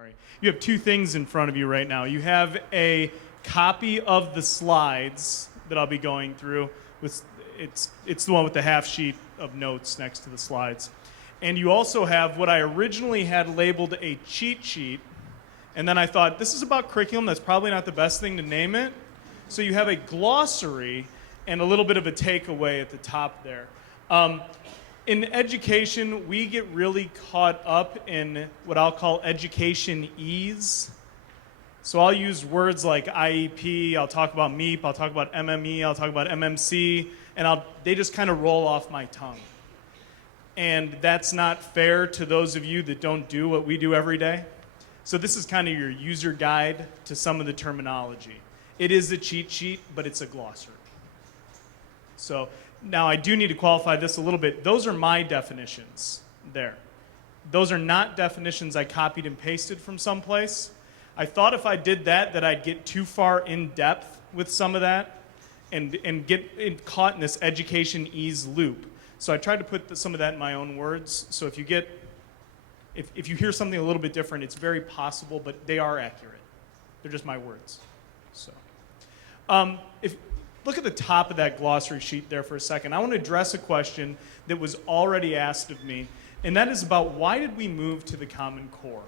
Sorry. You have two things in front of you right now. You have a copy of the slides that I'll be going through. It's the one with the half sheet of notes next to the slides. And you also have what I originally had labeled a cheat sheet. And then I thought, this is about curriculum. That's probably not the best thing to name it. So you have a glossary and a little bit of a takeaway at the top there. In education, we get really caught up in what I'll call education ease. So I'll use words like IEP, I'll talk about MEAP, I'll talk about MME, I'll talk about MMC, and they just kind of roll off my tongue. And that's not fair to those of you that don't do what we do every day. So this is kind of your user guide to some of the terminology. It is a cheat sheet, but it's a glossary. So now I do need to qualify this a little bit. Those are my definitions there. Those are not definitions I copied and pasted from someplace. I thought if I did that I'd get too far in depth with some of that and get caught in this education ease loop. So I tried to put some of that in my own words. So if you hear something a little bit different, it's very possible, but they are accurate. They're just my words. So, look at the top of that glossary sheet there for a second. I want to address a question that was already asked of me, and that is about why did we move to the Common Core?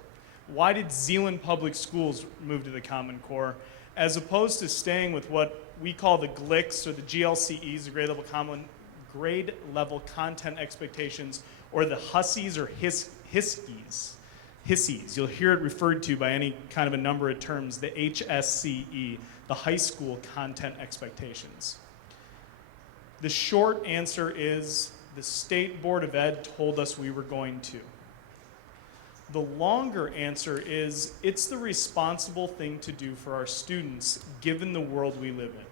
Why did Zeeland Public Schools move to the Common Core, as opposed to staying with what we call the GLICs or the GLCEs, the grade level content expectations, or the HUSIes or HISIes. You'll hear it referred to by any kind of a number of terms, the HSCE, the high school content expectations. The short answer is the State Board of Ed told us we were going to. The longer answer is it's the responsible thing to do for our students given the world we live in.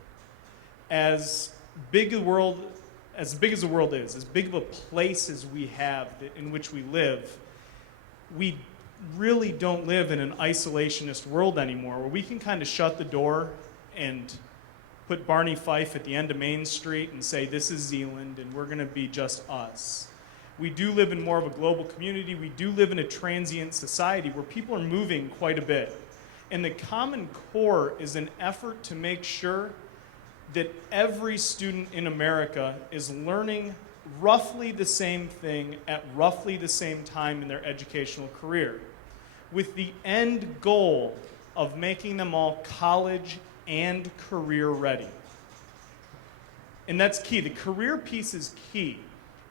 As big as the world is, as big of a place as we have in which we live, we really don't live in an isolationist world anymore where we can kind of shut the door and put Barney Fife at the end of Main Street and say, this is Zeeland and we're going to be just us. We do live in more of a global community. We do live in a transient society where people are moving quite a bit. And the Common Core is an effort to make sure that every student in America is learning roughly the same thing at roughly the same time in their educational career, with the end goal of making them all college and career ready. And that's key. The career piece is key.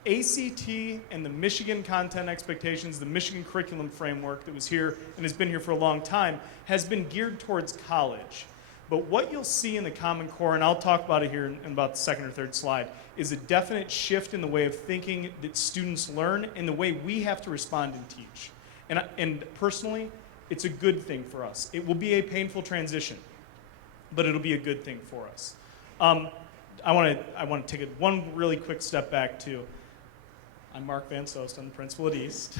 ACT and the Michigan content expectations, the Michigan curriculum framework that was here and has been here for a long time, has been geared towards college. But what you'll see in the Common Core, and I'll talk about it here in about the second or third slide, is a definite shift in the way of thinking that students learn and the way we have to respond and teach. And personally, it's a good thing for us. It will be a painful transition, but it'll be a good thing for us. I want to take one really quick step back too. I'm Marc Van Soest, I'm the principal at East.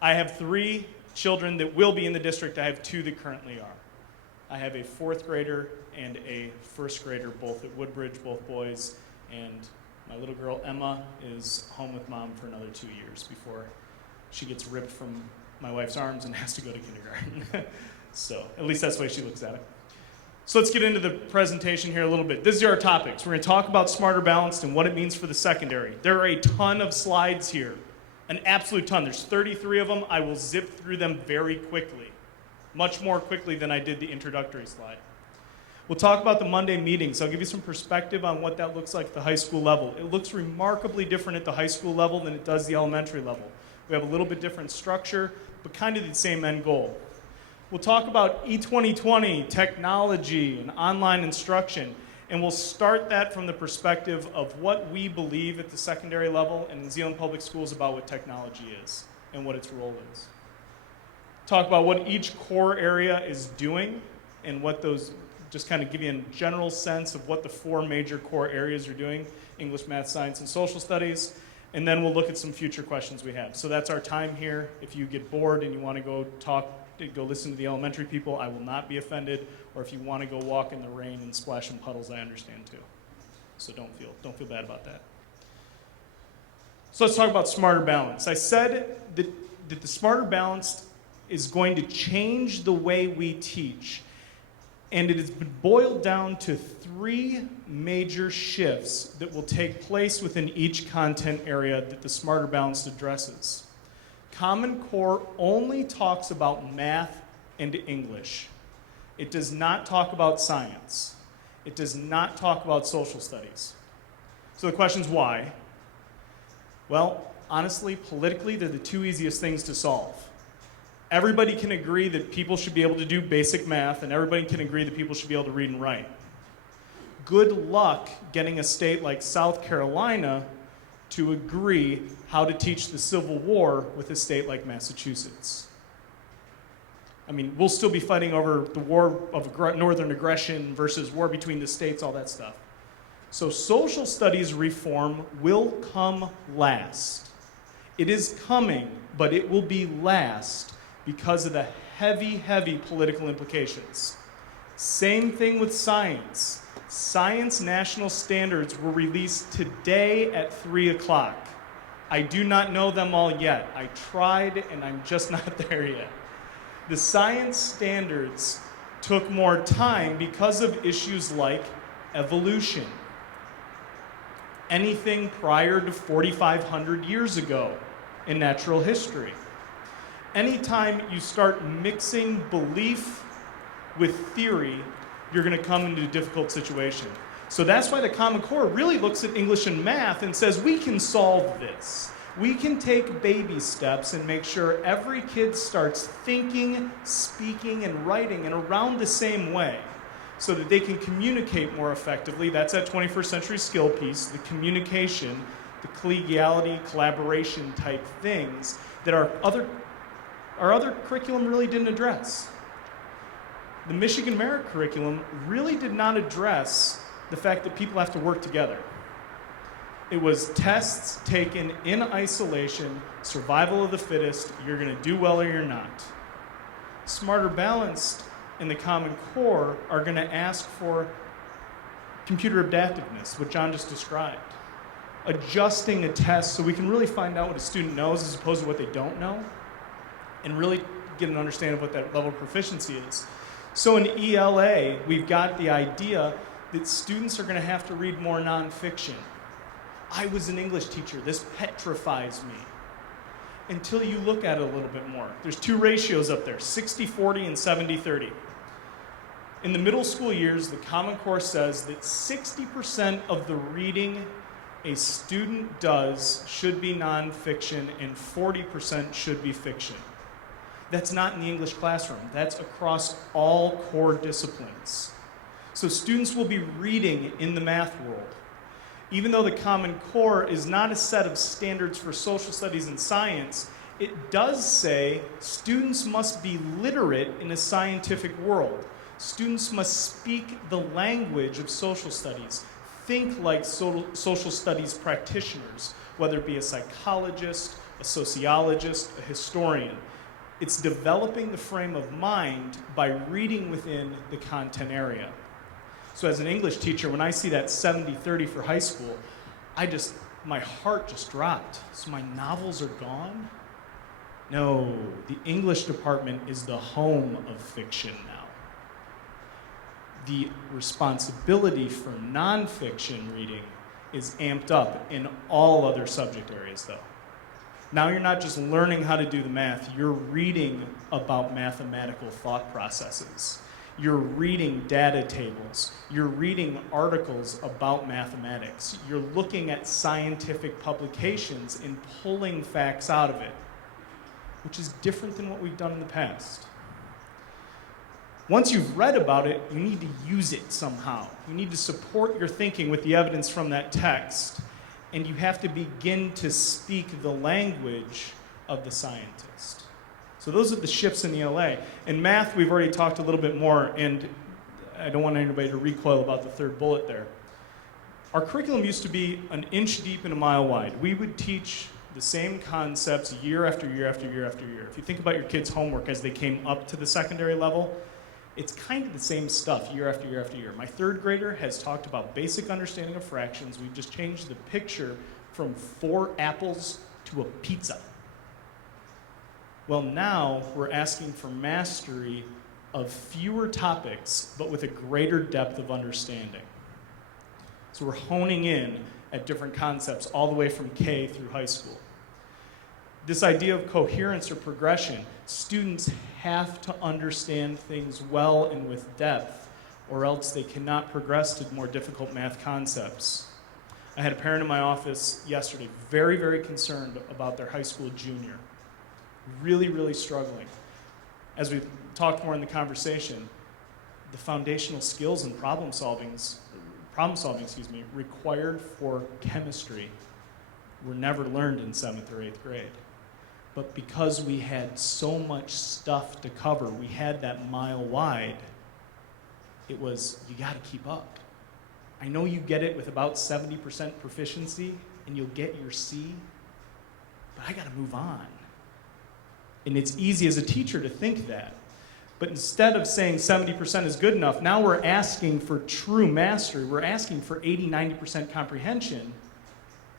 I have 3 children that will be in the district. I have 2 that currently are. I have a 4th grader and a 1st grader, both at Woodbridge, both boys, and my little girl Emma is home with mom for another 2 years before she gets ripped from my wife's arms and has to go to kindergarten. So at least that's the way she looks at it. So let's get into the presentation here a little bit. These are our topics. We're going to talk about Smarter Balanced and what it means for the secondary. There are a ton of slides here, an absolute ton. There's 33 of them. I will zip through them very quickly, much more quickly than I did the introductory slide. We'll talk about the Monday meetings. I'll give you some perspective on what that looks like at the high school level. It looks remarkably different at the high school level than it does the elementary level. We have a little bit different structure, but kind of the same end goal. We'll talk about E2020, technology, and online instruction, and we'll start that from the perspective of what we believe at the secondary level and in Zeeland Public Schools about what technology is and what its role is. Talk about what each core area is doing and what those, just kind of give you a general sense of what the 4 major core areas are doing: English, math, science, and social studies. And then we'll look at some future questions we have. So that's our time here. If you get bored and you want to go listen to the elementary people, I will not be offended. Or if you want to go walk in the rain and splash in puddles, I understand too. So don't feel bad about that. So let's talk about Smarter Balanced. I said that the Smarter Balanced is going to change the way we teach. And it has been boiled down to 3 major shifts that will take place within each content area that the Smarter Balanced addresses. Common Core only talks about math and English. It does not talk about science. It does not talk about social studies. So the question is why? Well, honestly, politically, they're the 2 easiest things to solve. Everybody can agree that people should be able to do basic math, and everybody can agree that people should be able to read and write. Good luck getting a state like South Carolina to agree how to teach the Civil War with a state like Massachusetts. I mean, we'll still be fighting over the war of northern aggression versus war between the states, all that stuff. So social studies reform will come last. It is coming, but it will be last because of the heavy, heavy political implications. Same thing with science. Science national standards were released today at 3 o'clock. I do not know them all yet. I tried and I'm just not there yet. The science standards took more time because of issues like evolution. Anything prior to 4,500 years ago in natural history. Anytime you start mixing belief with theory, you're going to come into a difficult situation. So that's why the Common Core really looks at English and math and says, we can solve this. We can take baby steps and make sure every kid starts thinking, speaking, and writing in around the same way so that they can communicate more effectively. That's that 21st century skill piece, the communication, the collegiality, collaboration type things that our other curriculum really didn't address. The Michigan Merit curriculum really did not address the fact that people have to work together. It was tests taken in isolation, survival of the fittest, you're going to do well or you're not. Smarter Balanced and the Common Core are going to ask for computer adaptiveness, what John just described. Adjusting a test so we can really find out what a student knows as opposed to what they don't know, and really get an understanding of what that level of proficiency is. So in ELA, we've got the idea that students are going to have to read more nonfiction. I was an English teacher. This petrifies me. Until you look at it a little bit more. There's 2 ratios up there, 60-40 and 70-30. In the middle school years, the Common Core says that 60% of the reading a student does should be nonfiction and 40% should be fiction. That's not in the English classroom. That's across all core disciplines. So students will be reading in the math world. Even though the Common Core is not a set of standards for social studies and science, it does say students must be literate in a scientific world. Students must speak the language of social studies, think like social studies practitioners, whether it be a psychologist, a sociologist, a historian. It's developing the frame of mind by reading within the content area. So as an English teacher, when I see that 70-30 for high school, my heart just dropped. So my novels are gone? No, the English department is the home of fiction now. The responsibility for nonfiction reading is amped up in all other subject areas though. Now you're not just learning how to do the math, you're reading about mathematical thought processes. You're reading data tables. You're reading articles about mathematics. You're looking at scientific publications and pulling facts out of it, which is different than what we've done in the past. Once you've read about it, you need to use it somehow. You need to support your thinking with the evidence from that text, and you have to begin to speak the language of the scientist. So those are the shifts in ELA. In math, we've already talked a little bit more, and I don't want anybody to recoil about the 3rd bullet there. Our curriculum used to be an inch deep and a mile wide. We would teach the same concepts year after year after year after year. If you think about your kids' homework as they came up to the secondary level, it's kind of the same stuff year after year after year. My 3rd grader has talked about basic understanding of fractions. We've just changed the picture from 4 apples to a pizza. Well, now we're asking for mastery of fewer topics, but with a greater depth of understanding. So we're honing in at different concepts all the way from K through high school. This idea of coherence or progression, students have to understand things well and with depth, or else they cannot progress to more difficult math concepts. I had a parent in my office yesterday, very, very concerned about their high school junior. Really, really struggling. As we talked more in the conversation, the foundational skills and problem solving, required for chemistry were never learned in 7th or 8th grade. But because we had so much stuff to cover, we had that mile wide, it was, you gotta keep up. I know you get it with about 70% proficiency and you'll get your C, but I gotta move on. And it's easy as a teacher to think that. But instead of saying 70% is good enough, now we're asking for true mastery. We're asking for 80, 90% comprehension,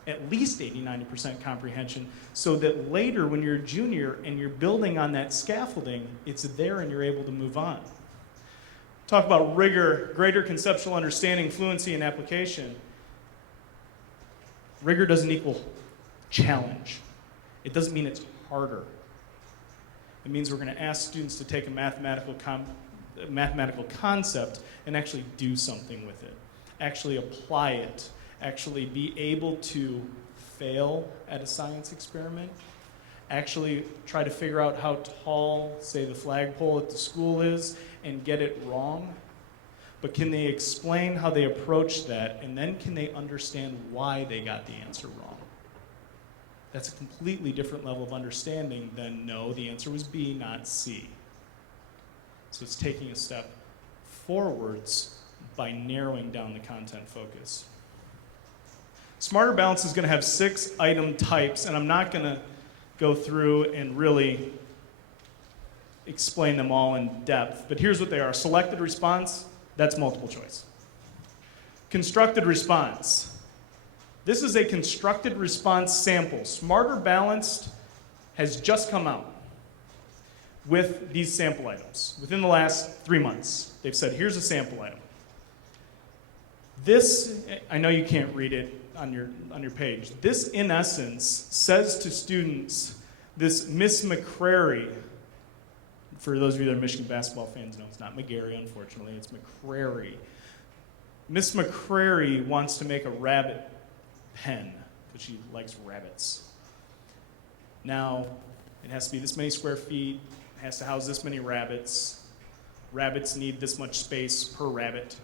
at least 80, 90% comprehension, so that later when you're a junior and you're building on that scaffolding, it's there and you're able to move on. Talk about rigor, greater conceptual understanding, fluency, and application. Rigor doesn't equal challenge. It doesn't mean it's harder. It means we're going to ask students to take a mathematical concept and actually do something with it, actually apply it, actually be able to fail at a science experiment, actually try to figure out how tall, say, the flagpole at the school is and get it wrong. But can they explain how they approached that, and then can they understand why they got the answer wrong? That's a completely different level of understanding than, no, the answer was B, not C. So it's taking a step forwards by narrowing down the content focus. Smarter Balance is going to have 6 item types, and I'm not going to go through and really explain them all in depth, but here's what they are. Selected response, that's multiple choice. Constructed response. This is a constructed response sample. Smarter Balanced has just come out with these sample items within the last 3 months. They've said, here's a sample item. This, I know you can't read it on your page. This, in essence, says to students, this Miss McCrary, for those of you that are Michigan basketball fans, no, it's not McGarry, unfortunately, it's McCrary. Miss McCrary wants to make a rabbit pen because she likes rabbits. Now, it has to be this many square feet, it has to house this many rabbits. Rabbits need this much space per rabbit.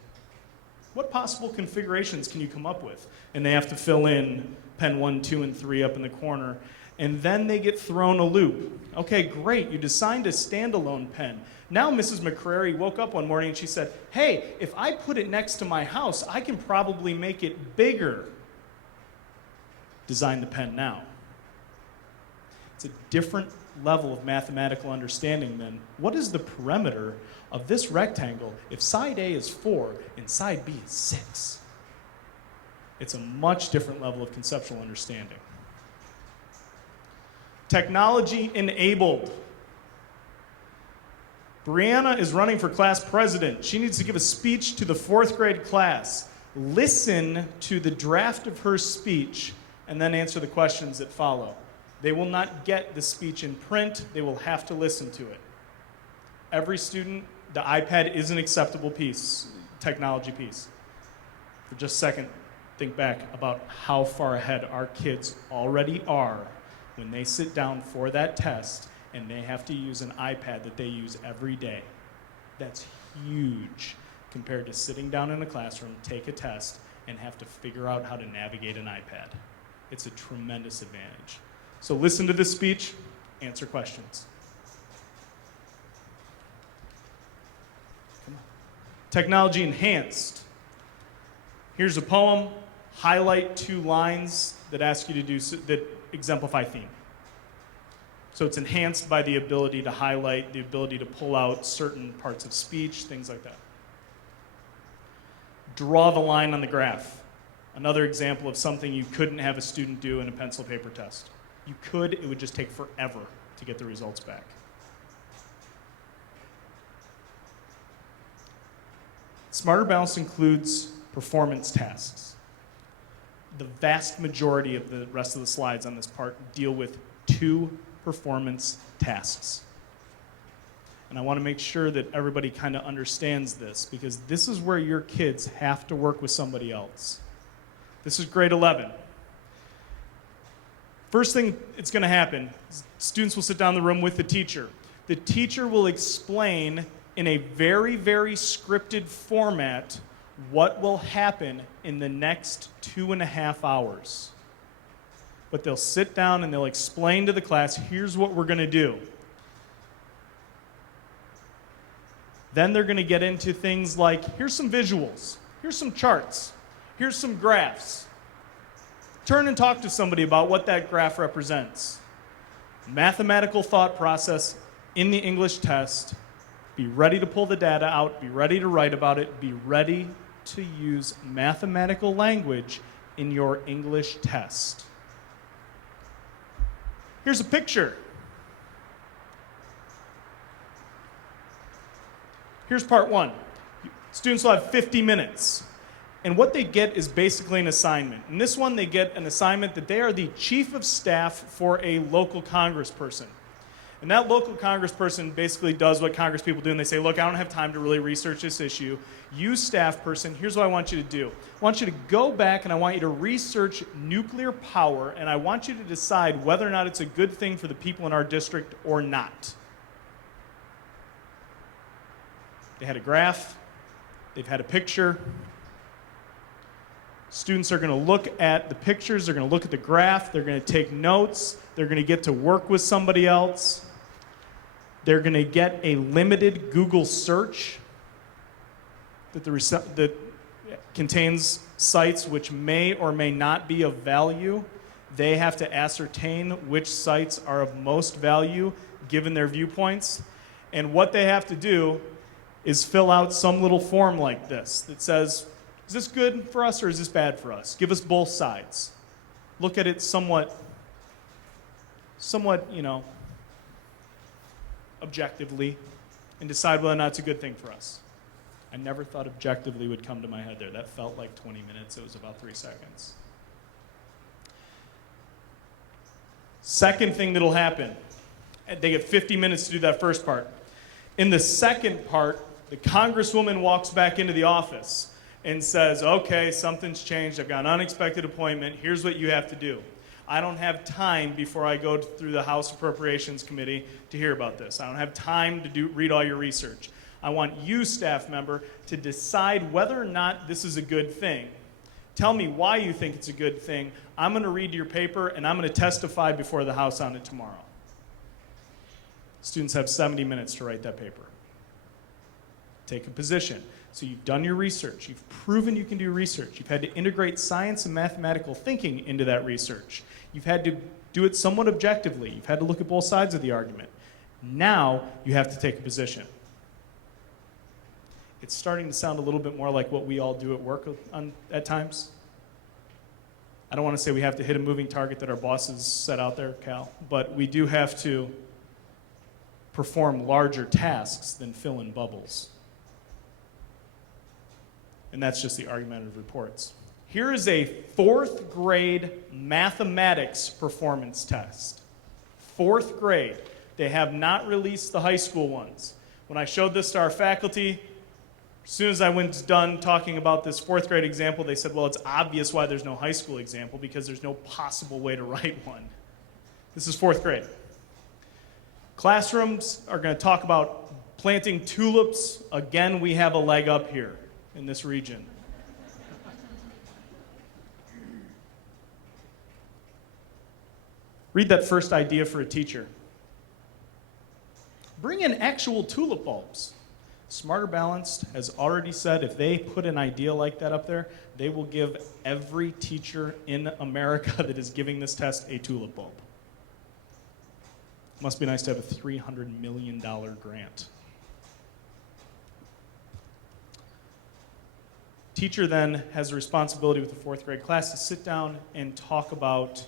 What possible configurations can you come up with? And they have to fill in pen 1, 2, and 3 up in the corner. And then they get thrown a loop. Okay, great, you designed a standalone pen. Now Mrs. McCrary woke up one morning and she said, hey, if I put it next to my house, I can probably make it bigger. Design the pen now. It's a different level of mathematical understanding than what is the perimeter of this rectangle if side A is 4 and side B is 6. It's a much different level of conceptual understanding. Technology enabled. Brianna is running for class president. She needs to give a speech to the 4th grade class. Listen to the draft of her speech and then answer the questions that follow. They will not get the speech in print. They will have to listen to it. Every student, the iPad is an acceptable piece, technology piece. For just a second, think back about how far ahead our kids already are when they sit down for that test and they have to use an iPad that they use every day. That's huge compared to sitting down in a classroom, take a test, and have to figure out how to navigate an iPad. It's a tremendous advantage. So listen to this speech, answer questions. Come on. Technology enhanced. Here's a poem, highlight 2 lines that ask you to do, that exemplify theme. So it's enhanced by the ability to highlight, the ability to pull out certain parts of speech, things like that. Draw the line on the graph. Another example of something you couldn't have a student do in a pencil paper test. You could, it would just take forever. to get the results back. Smarter Balanced includes performance tasks. The vast majority of the rest of the slides on this part deal with 2 performance tasks. And I want to make sure that everybody kind of understands this, because this is where your kids have to work with somebody else. This is grade 11. First thing that's going to happen is students will sit down in the room with the teacher. The teacher will explain in a very, very scripted format what will happen in the next 2.5 hours. But they'll sit down and they'll explain to the class, here's what we're going to do. Then they're going to get into things like, here's some visuals, here's some charts, here's some graphs. Turn and talk to somebody about what that graph represents. Mathematical thought process in the English test. Be ready to pull the data out, be ready to write about it, be ready to use mathematical language in your English test. Here's a picture. Here's part 1. Students will have 50 minutes. And what they get is basically an assignment. In this one, they get an assignment that they are the chief of staff for a local congressperson. And that local congressperson basically does what congresspeople do, and they say, look, I don't have time to really research this issue. You, staff person, here's what I want you to do. I want you to go back and I want you to research nuclear power, and I want you to decide whether or not it's a good thing for the people in our district or not. They had a graph. They've had a picture. Students are going to look at the pictures. They're going to look at the graph. They're going to take notes. They're going to get to work with somebody else. They're going to get a limited Google search that contains sites which may or may not be of value. They have to ascertain which sites are of most value given their viewpoints. And what they have to do is fill out some little form like this that says, is this good for us or is this bad for us? Give us both sides. Look at it somewhat, objectively, and decide whether or not it's a good thing for us. I never thought objectively would come to my head there. That felt like 20 minutes. It was about 3 seconds. Second thing that'll happen, they get 50 minutes to do that first part. In the second part, the congresswoman walks back into the office and says, okay, something's changed. I've got an unexpected appointment. Here's what you have to do. I don't have time before I go through the House Appropriations Committee to hear about this. I don't have time to read all your research. I want you, staff member, to decide whether or not this is a good thing. Tell me why you think it's a good thing. I'm going to read your paper, and I'm going to testify before the House on it tomorrow. Students have 70 minutes to write that paper. Take a position. So you've done your research. You've proven you can do research. You've had to integrate science and mathematical thinking into that research. You've had to do it somewhat objectively. You've had to look at both sides of the argument. Now you have to take a position. It's starting to sound a little bit more like what we all do at work at times. I don't want to say we have to hit a moving target that our bosses set out there, Cal, but we do have to perform larger tasks than fill in bubbles. And that's just the argumentative reports. Here is a 4th grade mathematics performance test. 4th grade. They have not released the high school ones. When I showed this to our faculty, as soon as I was done talking about this 4th grade example, they said, well, it's obvious why there's no high school example, because there's no possible way to write one. This is 4th grade. Classrooms are going to talk about planting tulips. Again, we have a leg up here in this region. Read that first idea for a teacher. Bring in actual tulip bulbs. Smarter Balanced has already said if they put an idea like that up there, they will give every teacher in America that is giving this test a tulip bulb. Must be nice to have a $300 million grant. Teacher then has a responsibility with the 4th grade class to sit down and talk about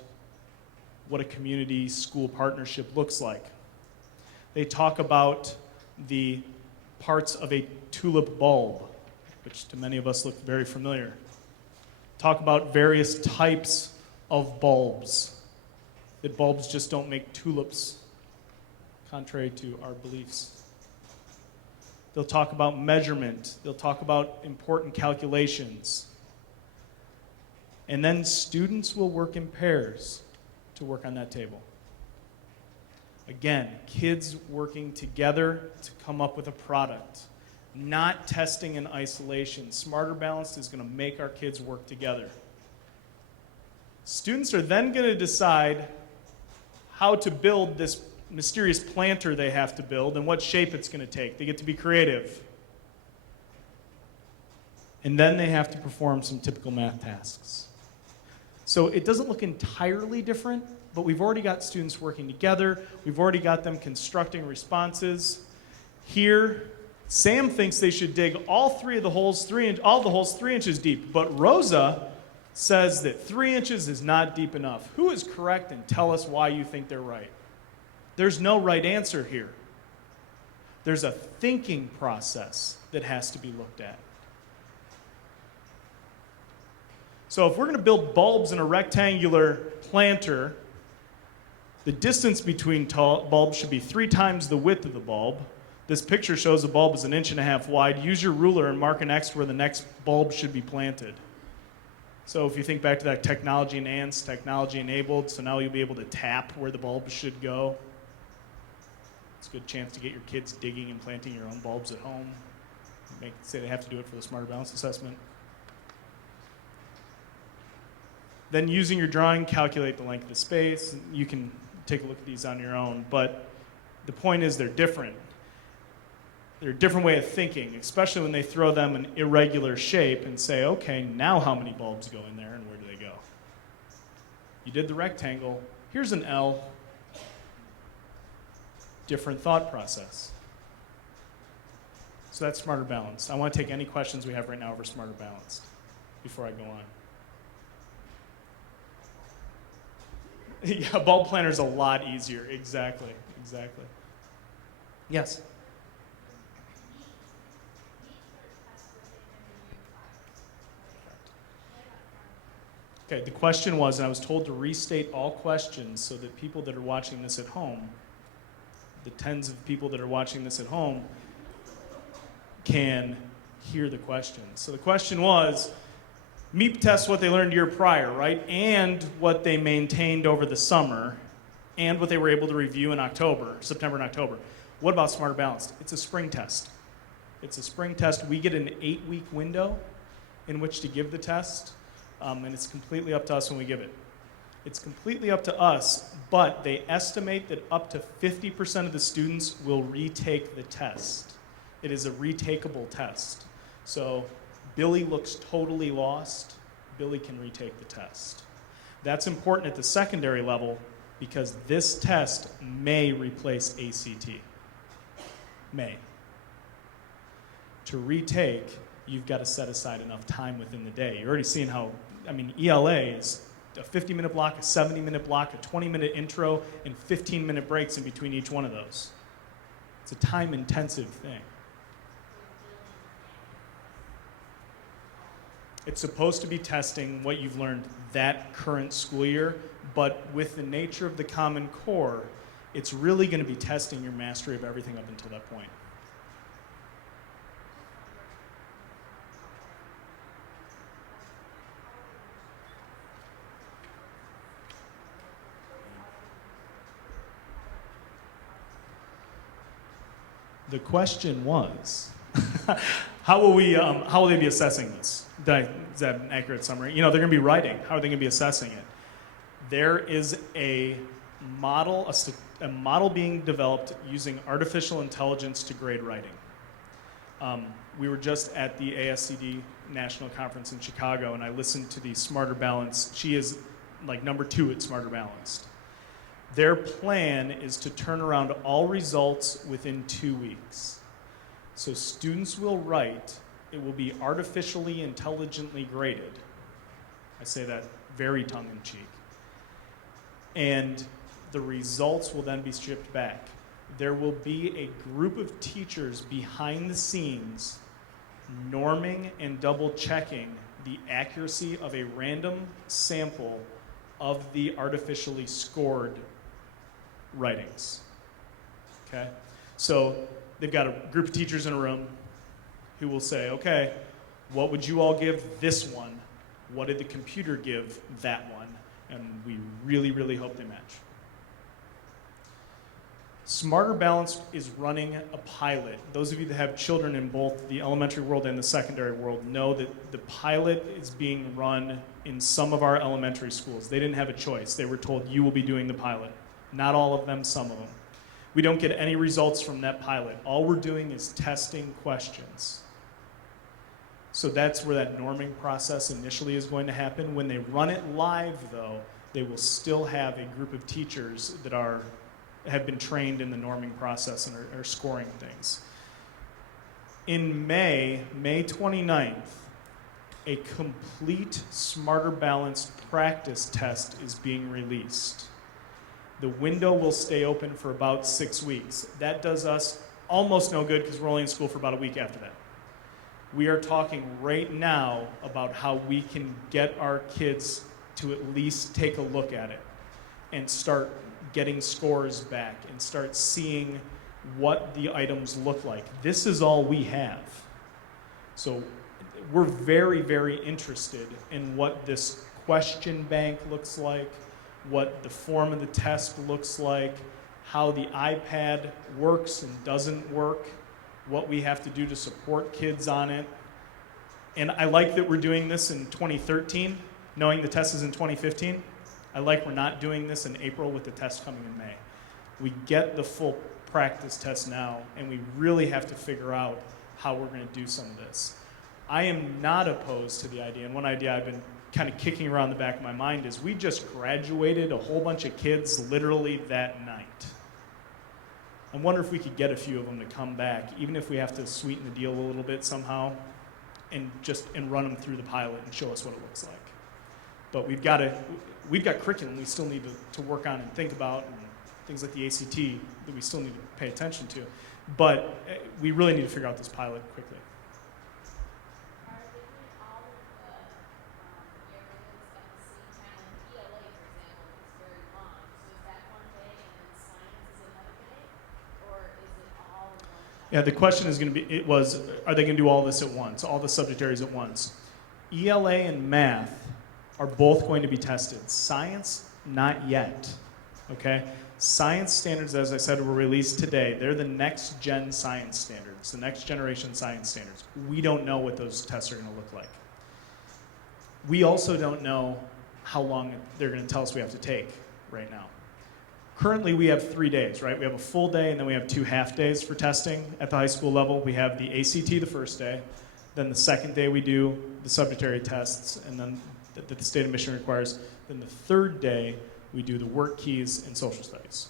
what a community school partnership looks like. They talk about the parts of a tulip bulb, which to many of us look very familiar. Talk about various types of bulbs, that bulbs just don't make tulips, contrary to our beliefs. They'll talk about measurement. They'll talk about important calculations. And then students will work in pairs to work on that table. Again, kids working together to come up with a product, not testing in isolation. Smarter Balanced is going to make our kids work together. Students are then going to decide how to build this mysterious planter they have to build and what shape it's going to take. They get to be creative. And then they have to perform some typical math tasks. So it doesn't look entirely different, but we've already got students working together. We've already got them constructing responses. Here, Sam thinks they should dig all the holes 3 inches deep, but Rosa says that 3 inches is not deep enough. Who is correct, and tell us why you think they're right? There's no right answer here. There's a thinking process that has to be looked at. So if we're going to build bulbs in a rectangular planter, the distance between bulbs should be 3 times the width of the bulb. This picture shows the bulb is 1.5 inches wide. Use your ruler and mark an X where the next bulb should be planted. So if you think back to that technology in ants, technology enabled, so now you'll be able to tap where the bulb should go. It's a good chance to get your kids digging and planting your own bulbs at home. Say they have to do it for the Smarter Balance assessment. Then using your drawing, calculate the length of the space. You can take a look at these on your own, but the point is they're different. They're a different way of thinking, especially when they throw them an irregular shape and say, okay, now how many bulbs go in there and where do they go? You did the rectangle, here's an L. Different thought process. So that's Smarter Balanced. I want to take any questions we have right now over Smarter Balanced before I go on. Yeah, bulb planter's a lot easier. Exactly. Yes? Okay, the question was, and I was told to restate all questions so that people that are watching this at home, the tens of people that are watching this at home, can hear the question. So the question was, MEAP tests what they learned a year prior, right? And what they maintained over the summer, and what they were able to review in September and October. What about Smarter Balanced? It's a spring test. It's a spring test. We get an 8-week window in which to give the test, and it's completely up to us when we give it. It's completely up to us, but they estimate that up to 50% of the students will retake the test. It is a retakeable test. So Billy looks totally lost. Billy can retake the test. That's important at the secondary level because this test may replace ACT. May. To retake, you've got to set aside enough time within the day. You're already seeing how, ELA is a 50-minute block, a 70-minute block, a 20-minute intro, and 15-minute breaks in between each one of those. It's a time-intensive thing. It's supposed to be testing what you've learned that current school year, but with the nature of the Common Core, it's really going to be testing your mastery of everything up until that point. The question was, how will they be assessing this? Is that an accurate summary? They're going to be writing. How are they going to be assessing it? There is a model being developed using artificial intelligence to grade writing. We were just at the ASCD National Conference in Chicago, and I listened to the Smarter Balanced. She is like number 2 at Smarter Balanced. Their plan is to turn around all results within 2 weeks. So students will write, it will be artificially intelligently graded. I say that very tongue-in-cheek. And the results will then be shipped back. there will be a group of teachers behind the scenes norming and double checking the accuracy of a random sample of the artificially scored writings. Okay? So they've got a group of teachers in a room who will say, okay, what would you all give this one? What did the computer give that one? And we really, really hope they match. Smarter Balanced is running a pilot. Those of you that have children in both the elementary world and the secondary world know that the pilot is being run in some of our elementary schools. They didn't have a choice. They were told, you will be doing the pilot. Not all of them, some of them. We don't get any results from that pilot. All we're doing is testing questions. So that's where that norming process initially is going to happen. When they run it live, though, they will still have a group of teachers that have been trained in the norming process and are scoring things. In May 29th, a complete Smarter Balanced practice test is being released. The window will stay open for about 6 weeks. That does us almost no good because we're only in school for about a week after that. We are talking right now about how we can get our kids to at least take a look at it and start getting scores back and start seeing what the items look like. This is all we have. So we're very, very interested in what this question bank looks like, what the form of the test looks like, how the iPad works and doesn't work, what we have to do to support kids on it. And I like that we're doing this in 2013, knowing the test is in 2015. I like we're not doing this in April with the test coming in May. We get the full practice test now, and we really have to figure out how we're going to do some of this. I am not opposed to the idea, and one idea I've been kind of kicking around the back of my mind is we just graduated a whole bunch of kids literally that night. I wonder if we could get a few of them to come back, even if we have to sweeten the deal a little bit somehow, and run them through the pilot and show us what it looks like. But we've got curriculum we still need to work on and think about, and things like the ACT that we still need to pay attention to. But we really need to figure out this pilot quickly. Are they doing all of the areas at the same time? Like ELA, for example, is very long. So is that one day and then science is another day? Or is it all in one time? Yeah, the question is going to be, are they going to do all this at once, all the subject areas at once? ELA and math are both going to be tested. Science, not yet, okay? Science standards, as I said, were released today. They're the next gen science standards, the next generation science standards. We don't know what those tests are going to look like. We also don't know how long they're going to tell us we have to take right now. Currently, we have 3 days, right? We have a full day, and then we have 2 half days for testing at the high school level. We have the ACT the first day. Then the second day, we do the subject area tests, and then that the state of Michigan requires. Then the third day, we do the work keys and social studies,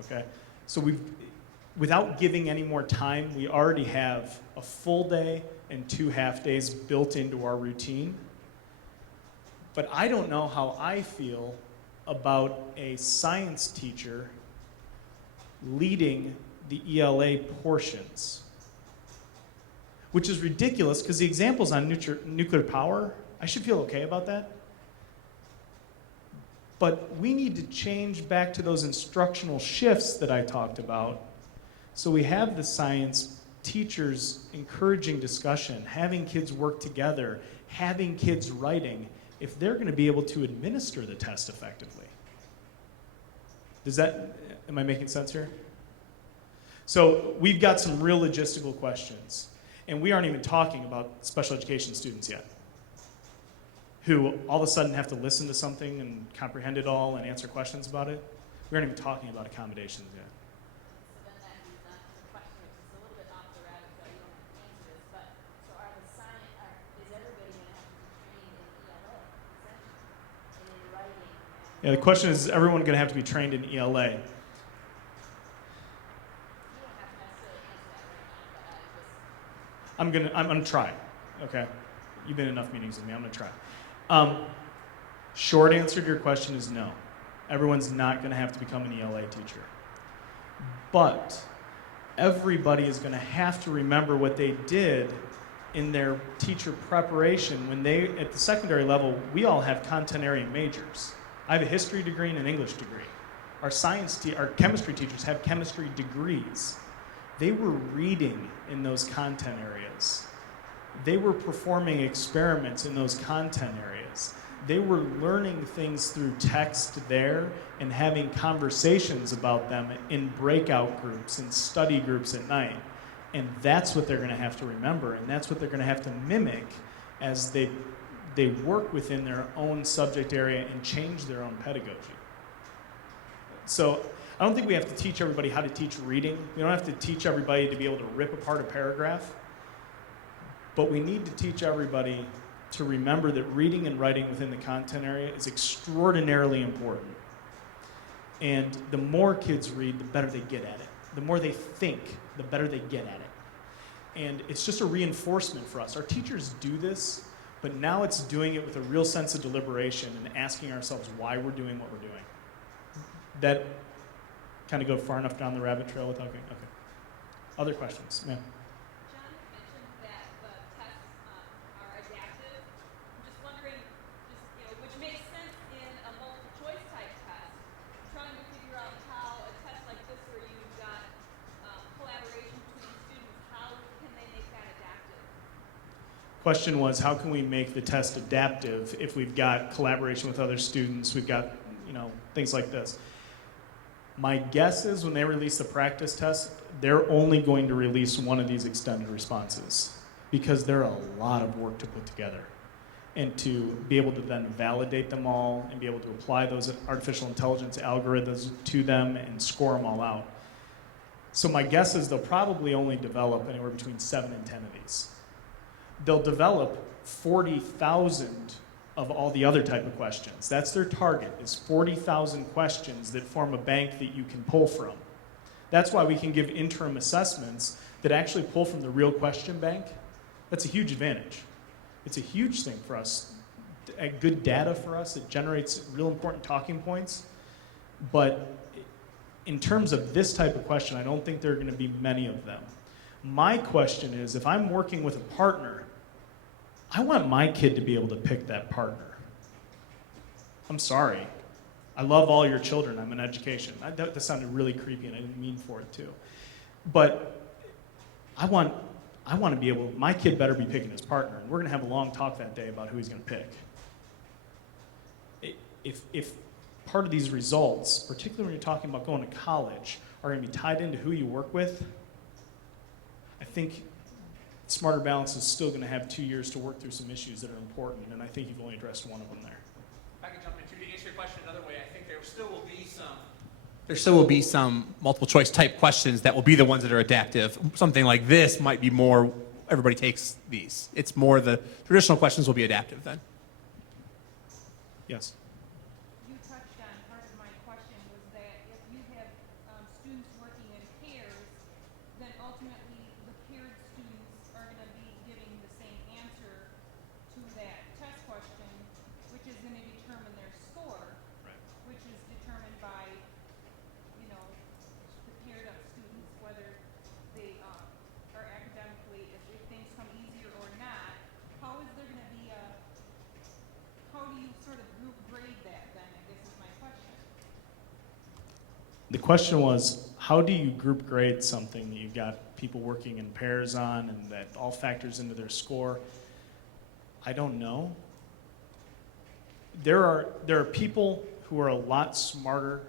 okay? So without giving any more time, we already have a full day and 2 half days built into our routine. But I don't know how I feel about a science teacher leading the ELA portions, which is ridiculous because the examples on nuclear power, I should feel okay about that. But we need to change back to those instructional shifts that I talked about. So we have the science teachers encouraging discussion, having kids work together, having kids writing, if they're going to be able to administer the test effectively. Am I making sense here? So we've got some real logistical questions. And we aren't even talking about special education students yet, who all of a sudden have to listen to something and comprehend it all and answer questions about it. We aren't even talking about accommodations yet. So then that leads on to the question, which is a little bit off the rabbit trail. You don't have to answer this, but so is everybody going to have to be trained in ELA, essentially, and in writing? Yeah, the question is everyone going to have to be trained in ELA? You don't have to necessarily answer that right now, but I'm gonna try, okay? You've been in enough meetings with me, I'm gonna try. Short answer to your question is no. Everyone's not gonna have to become an ELA teacher. But everybody is going to have to remember what they did in their teacher preparation when they, at the secondary level, we all have content area majors. I have a history degree and an English degree. Our chemistry teachers have chemistry degrees. They were reading in those content areas. They were performing experiments in those content areas. They were learning things through text there and having conversations about them in breakout groups and study groups at night. And that's what they're going to have to remember, and that's what they're going to have to mimic as they work within their own subject area and change their own pedagogy. So I don't think we have to teach everybody how to teach reading. We don't have to teach everybody to be able to rip apart a paragraph. But we need to teach everybody to remember that reading and writing within the content area is extraordinarily important. And the more kids read, the better they get at it. The more they think, the better they get at it. And it's just a reinforcement for us. Our teachers do this, but now it's doing it with a real sense of deliberation and asking ourselves why we're doing what we're doing. That kind of go far enough down the rabbit trail without going, okay. Other questions, ma'am? John mentioned that the tests are adaptive. I'm just wondering, which makes sense in a multiple choice type test, trying to figure out how a test like this where you've got collaboration between students, how can they make that adaptive? Question was, how can we make the test adaptive if we've got collaboration with other students, we've got, things like this. My guess is when they release the practice test, they're only going to release one of these extended responses because they're a lot of work to put together. And to be able to then validate them all and be able to apply those artificial intelligence algorithms to them and score them all out. So my guess is they'll probably only develop anywhere between 7 and 10 of these. They'll develop 40,000 of all the other type of questions. That's their target, is 40,000 questions that form a bank that you can pull from. That's why we can give interim assessments that actually pull from the real question bank. That's a huge advantage. It's a huge thing for us. Good data for us, it generates real important talking points. But in terms of this type of question, I don't think there are going to be many of them. My question is, if I'm working with a partner, I want my kid to be able to pick that partner. I'm sorry. I love all your children. I'm in education. That sounded really creepy, and I didn't mean for it to. But I want to be able, my kid better be picking his partner, and we're going to have a long talk that day about who he's going to pick. If part of these results, particularly when you're talking about going to college, are going to be tied into who you work with, I think Smarter Balance is still going to have 2 years to work through some issues that are important, and I think you've only addressed one of them there. If I could jump in too, to answer your question another way, I think there still will be some multiple choice type questions that will be the ones that are adaptive. Something like this might be more, everybody takes these. It's more the traditional questions will be adaptive then. Yes. You touched on part of my question was that if you have students working in pairs, then ultimately the paired students are going to be giving the same answer to that test question, which is going to determine their score, Right. which is determined by, the paired up students, whether they are academically, if things come easier or not. How is there going to be how do you sort of group grade that then, I guess is my question. The question was, how do you group grade something that you've got people working in pairs on and that all factors into their score? I don't know. There are people who are a lot smarter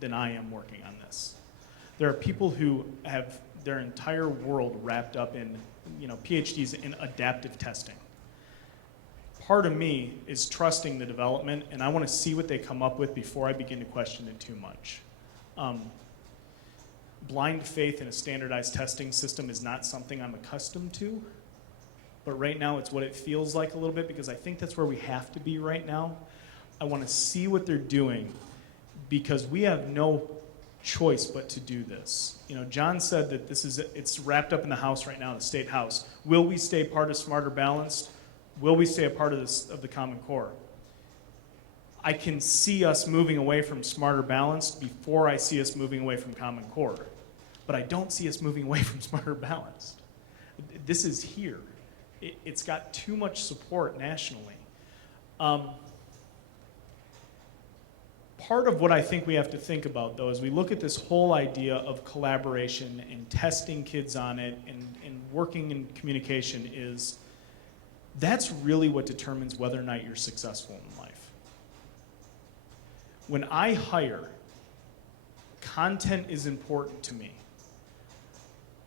than I am working on this. There are people who have their entire world wrapped up in, PhDs in adaptive testing. Part of me is trusting the development, and I want to see what they come up with before I begin to question it too much. Blind faith in a standardized testing system is not something I'm accustomed to, but right now it's what it feels like a little bit because I think that's where we have to be right now. I want to see what they're doing because we have no choice but to do this. John said that it's wrapped up in the House right now, the State House. Will we stay part of Smarter Balanced? Will we stay a part of the Common Core? I can see us moving away from Smarter Balanced before I see us moving away from Common Core. But I don't see us moving away from Smarter Balanced. This is here. It's got too much support nationally. Part of what I think we have to think about, though, as we look at this whole idea of collaboration and testing kids on it and working in communication is that's really what determines whether or not you're successful in life. When I hire, content is important to me.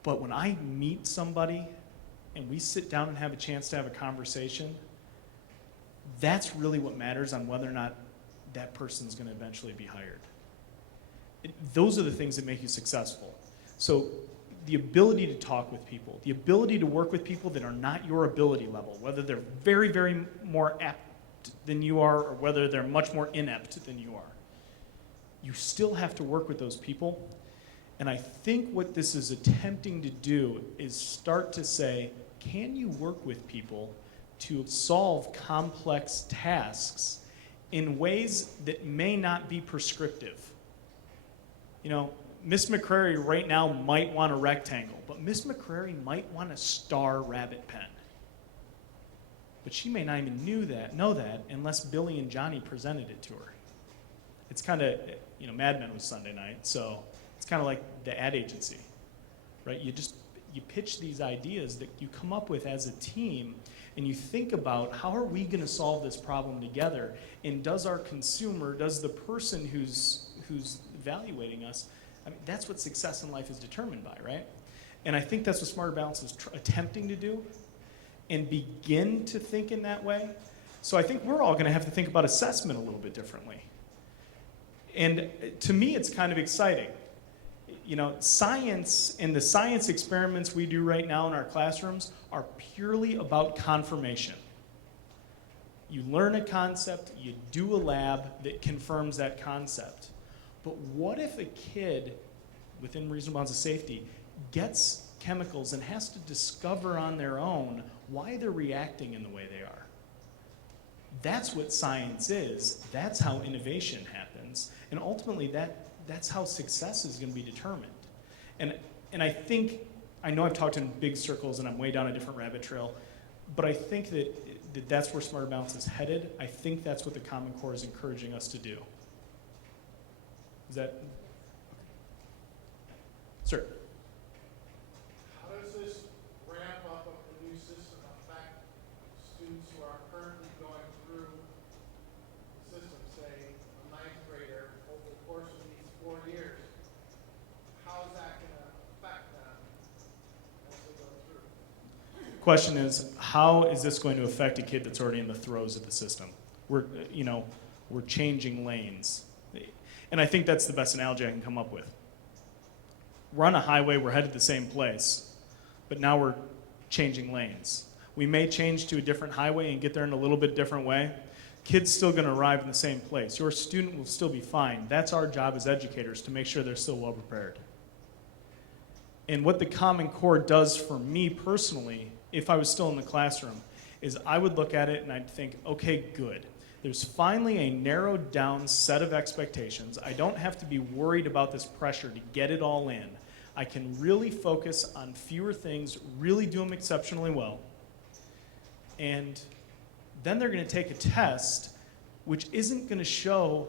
But when I meet somebody and we sit down and have a chance to have a conversation, that's really what matters on whether or not that person's going to eventually be hired. Those are the things that make you successful. So the ability to talk with people, the ability to work with people that are not your ability level, whether they're very, very more apt than you are or whether they're much more inept than you are. You still have to work with those people. And I think what this is attempting to do is start to say, can you work with people to solve complex tasks in ways that may not be prescriptive? You know, Miss McCrary right now might want a rectangle, but Miss McCrary might want a star rabbit pen. But she may not even know that unless Billy and Johnny presented it to her. It's kind of, you know, Mad Men was Sunday night, so it's kind of like the ad agency, right? You pitch these ideas that you come up with as a team, and you think about how are we going to solve this problem together, and does our consumer, does the person who's evaluating us, I mean, that's what success in life is determined by, right? And I think that's what Smarter Balance is attempting to do, and begin to think in that way. So I think we're all going to have to think about assessment a little bit differently. And to me, it's kind of exciting. You know, science and the science experiments we do right now in our classrooms are purely about confirmation. You learn a concept, you do a lab that confirms that concept. But what if a kid, within reasonable amounts of safety, gets chemicals and has to discover on their own why they're reacting in the way they are? That's what science is. That's how innovation happens. And ultimately, that's how success is going to be determined. And I think, I know I've talked in big circles and I'm way down a different rabbit trail, but I think that that's where Smarter Balance is headed. I think that's what the Common Core is encouraging us to do. Is that? Sir. How does this ramp up of the new system affect students who are currently going through the system, say a ninth grader, over the course of these 4 years? How is that going to affect them as they go through? Question is, how is this going to affect a kid that's already in the throes of the system? We're changing lanes. And I think that's the best analogy I can come up with. We're on a highway, we're headed the same place, but now we're changing lanes. We may change to a different highway and get there in a little bit different way. Kid's still going to arrive in the same place. Your student will still be fine. That's our job as educators, to make sure they're still well prepared. And what the Common Core does for me personally, if I was still in the classroom, is I would look at it and I'd think, okay, good. There's finally a narrowed down set of expectations. I don't have to be worried about this pressure to get it all in. I can really focus on fewer things, really do them exceptionally well. And then they're going to take a test, which isn't going to show,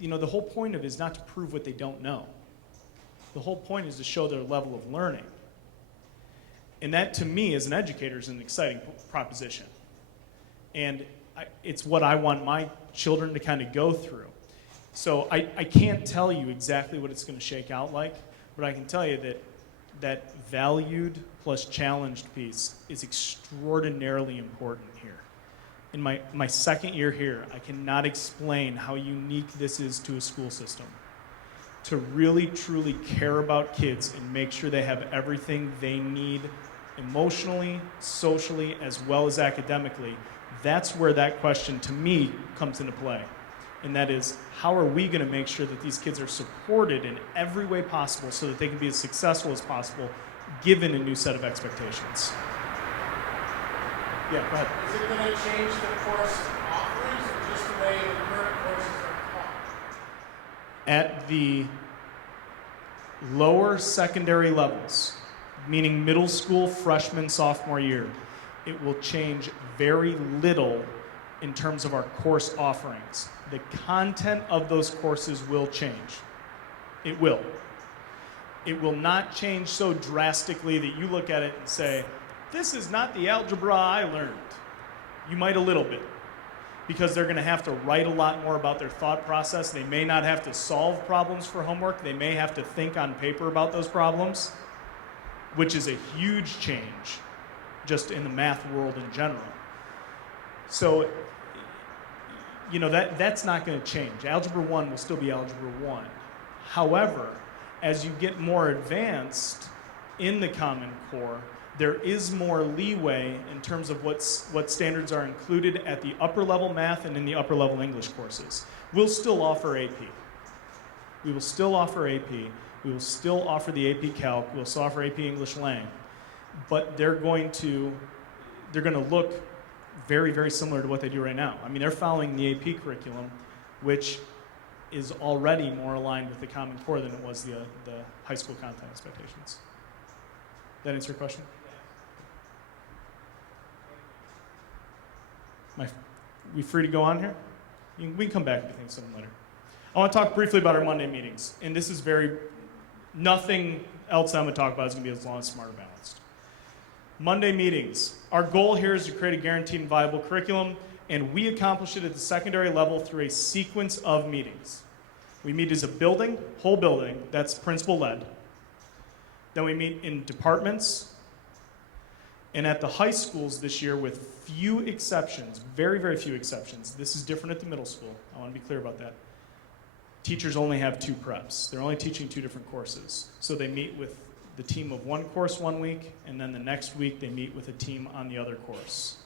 the whole point of it is not to prove what they don't know. The whole point is to show their level of learning. And that, to me, as an educator, is an exciting proposition. And it's what I want my children to kind of go through. So I can't tell you exactly what it's going to shake out like, but I can tell you that valued plus challenged piece is extraordinarily important here. In my second year here, I cannot explain how unique this is to a school system. To really, truly care about kids and make sure they have everything they need emotionally, socially, as well as academically. That's where that question, to me, comes into play. And that is, how are we going to make sure that these kids are supported in every way possible so that they can be as successful as possible, given a new set of expectations? Yeah, go ahead. Is it going to change the course offerings or just the way the current course is At the lower secondary levels, meaning middle school, freshman, sophomore year, it will change very little in terms of our course offerings. The content of those courses will change. It will. It will not change so drastically that you look at it and say, this is not the algebra I learned. You might a little bit, because they're going to have to write a lot more about their thought process. They may not have to solve problems for homework. They may have to think on paper about those problems, which is a huge change just in the math world in general. So, you know, that's not going to change. Algebra 1 will still be Algebra 1. However, as you get more advanced in the Common Core, there is more leeway in terms of what standards are included at the upper level math and in the upper level English courses. We'll still offer AP. We will still offer AP. We will still offer the AP Calc. We'll still offer AP English Lang. But they're going to look very, very similar to what they do right now. I mean, they're following the AP curriculum, which is already more aligned with the Common Core than it was the high school content expectations. That answer your question? We free to go on here? We can come back if you think something later. I want to talk briefly about our Monday meetings. And this is nothing else I'm going to talk about is going to be as long as smart or balanced. Monday meetings. Our goal here is to create a guaranteed and viable curriculum, and we accomplish it at the secondary level through a sequence of meetings. We meet as a building, whole building, that's principal-led. Then we meet in departments, and at the high schools this year, with few exceptions, very, very few exceptions. This is different at the middle school. I want to be clear about that. Teachers only have 2 preps. They're only teaching 2 different courses. So they meet with the team of one course one week, and then the next week they meet with a team on the other course.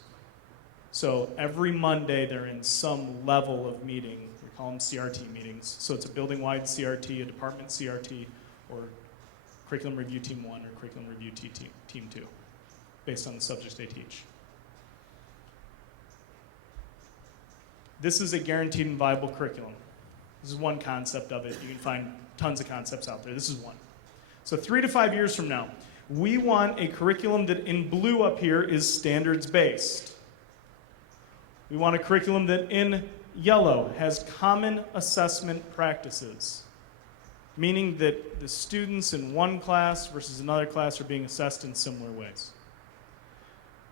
So every Monday they're in some level of meeting. We call them CRT meetings. So it's a building-wide CRT, a department CRT, or curriculum review team 1 or curriculum review team 2, based on the subjects they teach. This is a guaranteed and viable curriculum. This is one concept of it. You can find tons of concepts out there. This is one. So 3 to 5 years from now, we want a curriculum that in blue up here is standards-based. We want a curriculum that in yellow has common assessment practices, meaning that the students in one class versus another class are being assessed in similar ways.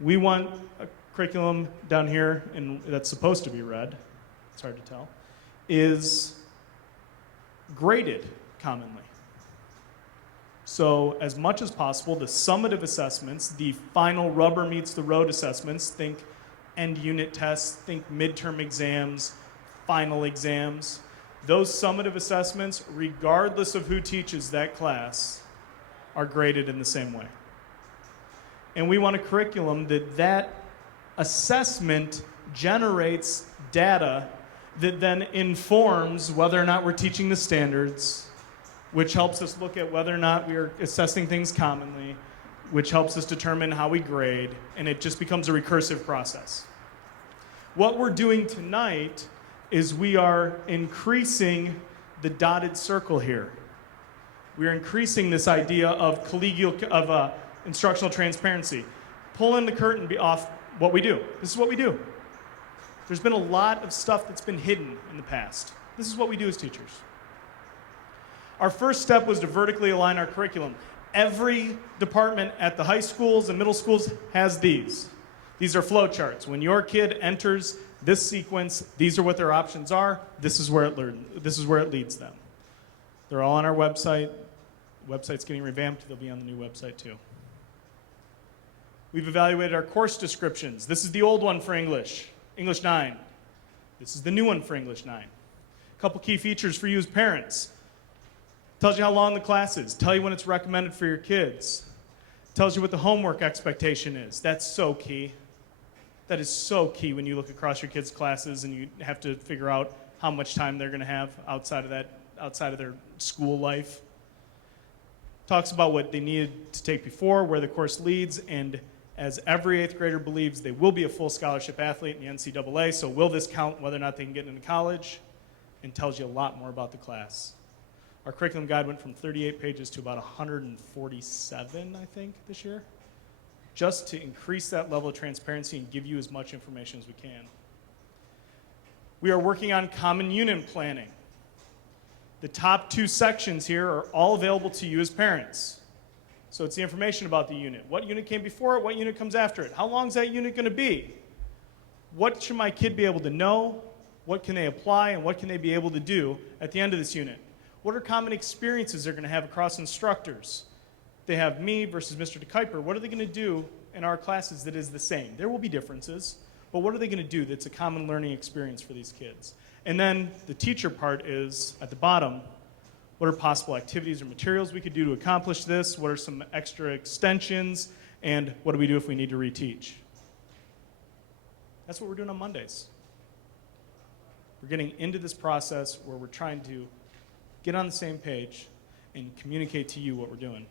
We want a curriculum down here that's supposed to be red, it's hard to tell, is graded commonly. So as much as possible, the summative assessments, the final rubber meets the road assessments, think end unit tests, think midterm exams, final exams, those summative assessments, regardless of who teaches that class, are graded in the same way. And we want a curriculum that assessment generates data that then informs whether or not we're teaching the standards, which helps us look at whether or not we are assessing things commonly, which helps us determine how we grade, and it just becomes a recursive process. What we're doing tonight is we are increasing the dotted circle here. We are increasing this idea of instructional transparency. Pulling the curtain off what we do. This is what we do. There's been a lot of stuff that's been hidden in the past. This is what we do as teachers. Our first step was to vertically align our curriculum. Every department at the high schools and middle schools has these. These are flow charts. When your kid enters this sequence, these are what their options are. This is where it leads them. They're all on our website. The website's getting revamped. They'll be on the new website too. We've evaluated our course descriptions. This is the old one for English, English 9. This is the new one for English 9. A couple key features for you as parents. Tells you how long the class is. Tell you when it's recommended for your kids. Tells you what the homework expectation is. That's so key. That is so key when you look across your kids' classes and you have to figure out how much time they're going to have outside of their school life. Talks about what they needed to take before, where the course leads, and as every 8th grader believes, they will be a full scholarship athlete in the NCAA, so will this count whether or not they can get into college? and tells you a lot more about the class. Our curriculum guide went from 38 pages to about 147, I think, this year, just to increase that level of transparency and give you as much information as we can. We are working on common unit planning. The top 2 sections here are all available to you as parents. So it's the information about the unit. What unit came before it? What unit comes after it? How long is that unit going to be? What should my kid be able to know? What can they apply? And what can they be able to do at the end of this unit? What are common experiences they're going to have across instructors? They have me versus Mr. DeKuyper. What are they going to do in our classes that is the same? There will be differences, but what are they going to do that's a common learning experience for these kids? And then the teacher part is at the bottom. What are possible activities or materials we could do to accomplish this? What are some extra extensions? And what do we do if we need to reteach? That's what we're doing on Mondays. We're getting into this process where we're trying to get on the same page and communicate to you what we're doing.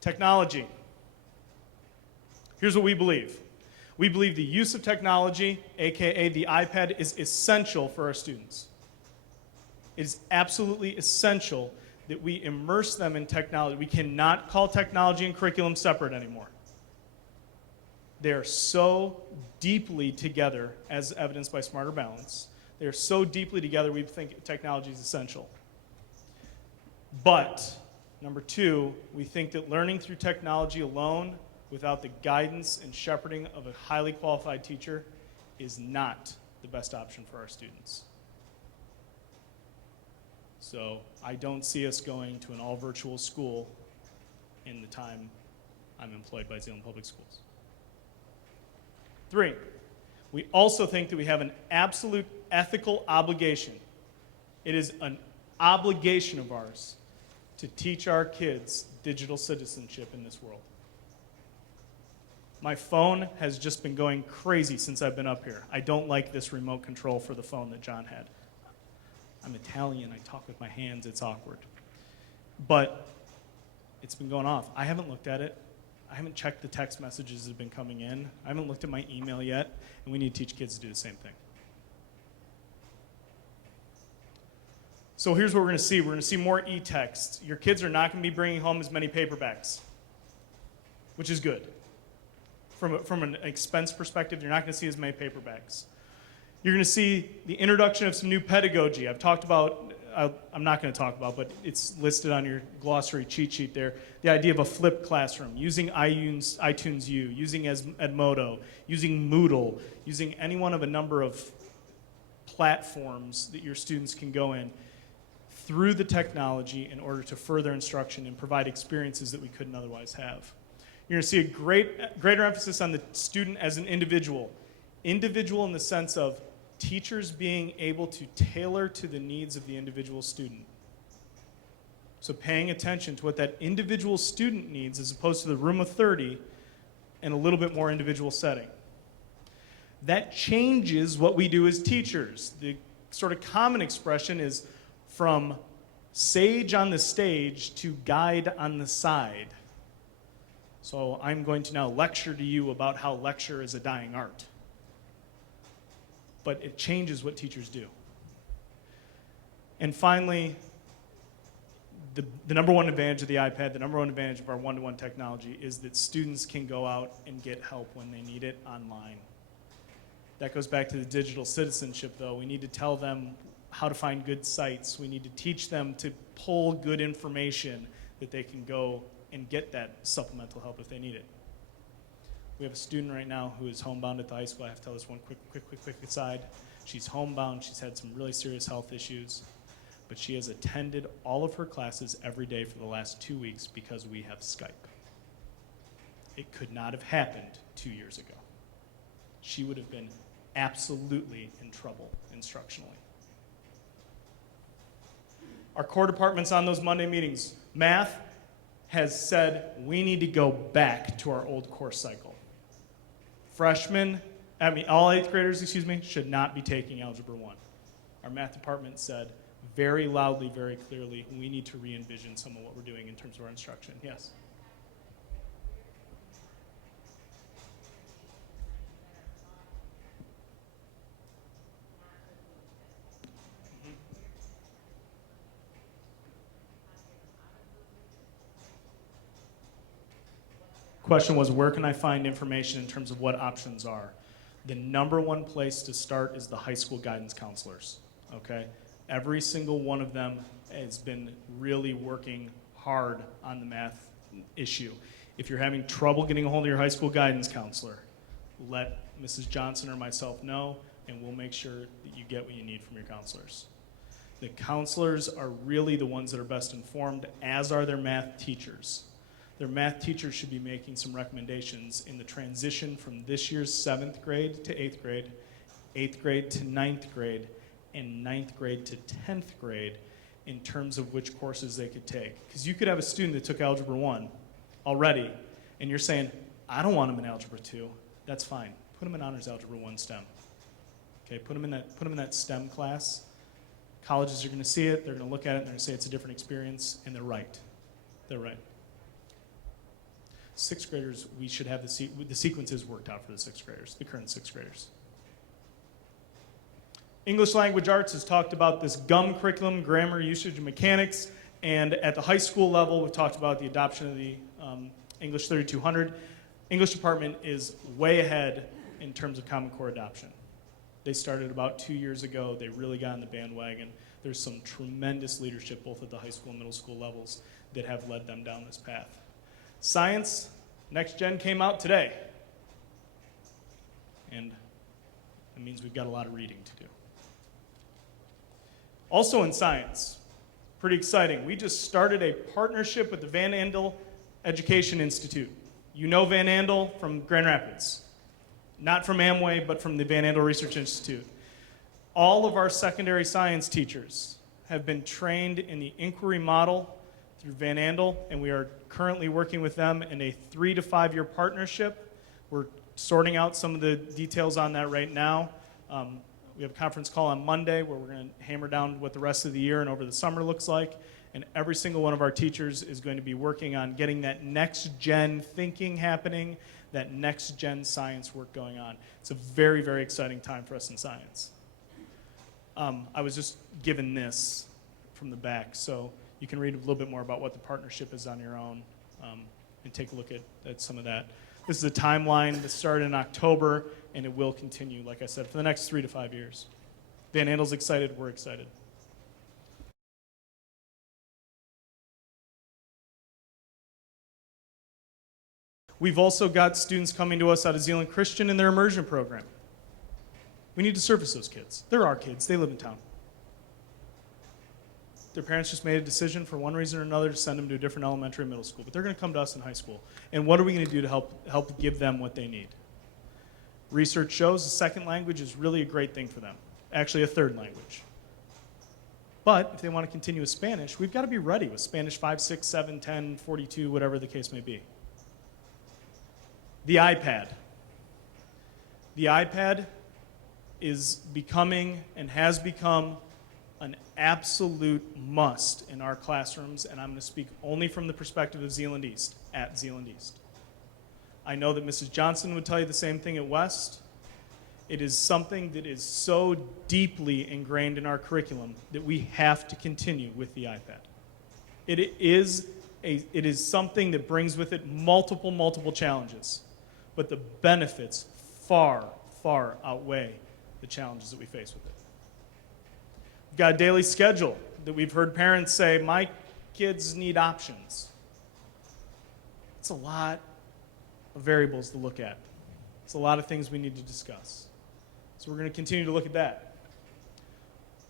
Technology. Here's what we believe. We believe the use of technology, aka the iPad, is essential for our students. It is absolutely essential that we immerse them in technology. We cannot call technology and curriculum separate anymore. They are so deeply together, as evidenced by Smarter Balance. They are so deeply together, we think technology is essential. But, number 2, we think that learning through technology alone, without the guidance and shepherding of a highly qualified teacher, is not the best option for our students. So I don't see us going to an all-virtual school in the time I'm employed by Zeeland Public Schools. 3, we also think that we have an absolute ethical obligation. It is an obligation of ours to teach our kids digital citizenship in this world. My phone has just been going crazy since I've been up here. I don't like this remote control for the phone that John had. I'm Italian, I talk with my hands, it's awkward. But it's been going off. I haven't looked at it. I haven't checked the text messages that have been coming in. I haven't looked at my email yet, and we need to teach kids to do the same thing. So here's what we're going to see. We're going to see more e-text. Your kids are not going to be bringing home as many paperbacks, which is good. From an expense perspective, you're not going to see as many paperbacks. You're going to see the introduction of some new pedagogy. I've talked about, I'm not going to talk about, but it's listed on your glossary cheat sheet there. The idea of a flipped classroom, using iTunes U, using Edmodo, using Moodle, using any one of a number of platforms that your students can go in through the technology in order to further instruction and provide experiences that we couldn't otherwise have. You're going to see a greater emphasis on the student as an individual. Individual in the sense of teachers being able to tailor to the needs of the individual student. So paying attention to what that individual student needs as opposed to the room of 30 and a little bit more individual setting. That changes what we do as teachers. The sort of common expression is from sage on the stage to guide on the side. So I'm going to now lecture to you about how lecture is a dying art. But it changes what teachers do. And finally, the number one advantage of the iPad, the number one advantage of our one-to-one technology is that students can go out and get help when they need it online. That goes back to the digital citizenship, though. We need to tell them how to find good sites. We need to teach them to pull good information that they can go and get that supplemental help if they need it. We have a student right now who is homebound at the high school. I have to tell this one quick aside. She's homebound. She's had some really serious health issues, but she has attended all of her classes every day for the last 2 weeks because we have Skype. It could not have happened 2 years ago. She would have been absolutely in trouble instructionally. Our core departments on those Monday meetings, math has said we need to go back to our old course cycle. All 8th graders, should not be taking Algebra 1. Our math department said very loudly, very clearly, we need to re-envision some of what we're doing in terms of our instruction. Yes? question was, where can I find information in terms of what options are? The number one place to start is the high school guidance counselors, okay? Every single one of them has been really working hard on the math issue. If you're having trouble getting a hold of your high school guidance counselor, let Mrs. Johnson or myself know, and we'll make sure that you get what you need from your counselors. The counselors are really the ones that are best informed, as are their math teachers. Their math teachers should be making some recommendations in the transition from this year's 7th grade to 8th grade, 8th grade to 9th grade, and 9th grade to 10th grade in terms of which courses they could take. Because you could have a student that took Algebra 1 already, and you're saying, I don't want them in Algebra 2. That's fine. Put them in Honors Algebra 1 STEM. Okay, put them in that STEM class. Colleges are going to see it, they're going to look at it, and they're going to say it's a different experience, and they're right. They're right. 6th graders, we should have the sequences worked out for the 6th graders, the current 6th graders. English Language Arts has talked about this GUM curriculum, grammar, usage, and mechanics, and at the high school level, we've talked about the adoption of the English 3200. English department is way ahead in terms of Common Core adoption. They started about 2 years ago. They really got on the bandwagon. There's some tremendous leadership both at the high school and middle school levels that have led them down this path. Science, Next Gen came out today. And it means we've got a lot of reading to do. Also in science, pretty exciting, we just started a partnership with the Van Andel Education Institute. You know Van Andel from Grand Rapids. Not from Amway, but from the Van Andel Research Institute. All of our secondary science teachers have been trained in the inquiry model through Van Andel, and we are currently working with them in a 3 to 5 year partnership. We're sorting out some of the details on that right now. We have a conference call on Monday where we're going to hammer down what the rest of the year and over the summer looks like. And every single one of our teachers is going to be working on getting that next gen thinking happening, that next gen science work going on. It's a very, very exciting time for us in science. I was just given this from the back, so you can read a little bit more about what the partnership is on your own and take a look at some of that. This is a timeline that started in October, and it will continue, like I said, for the next 3 to 5 years. Van Andel's excited, we're excited. We've also got students coming to us out of Zeeland Christian in their immersion program. We need to service those kids. They're our kids, they live in town. Their parents just made a decision for one reason or another to send them to a different elementary or middle school, but they're going to come to us in high school. And what are we going to do to help give them what they need? Research shows the second language is really a great thing for them, actually a third language. But if they want to continue with Spanish, we've got to be ready with Spanish 5, 6, 7, 10, 42, whatever the case may be. The iPad. The iPad is becoming and has become an absolute must in our classrooms, and I'm going to speak only from the perspective of Zeeland East, at Zeeland East. I know that Mrs. Johnson would tell you the same thing at West. It is something that is so deeply ingrained in our curriculum that we have to continue with the iPad. It is something that brings with it multiple challenges, but the benefits far outweigh the challenges that we face with it. We've got a daily schedule that we've heard parents say, my kids need options. It's a lot of variables to look at. It's a lot of things we need to discuss. So we're going to continue to look at that.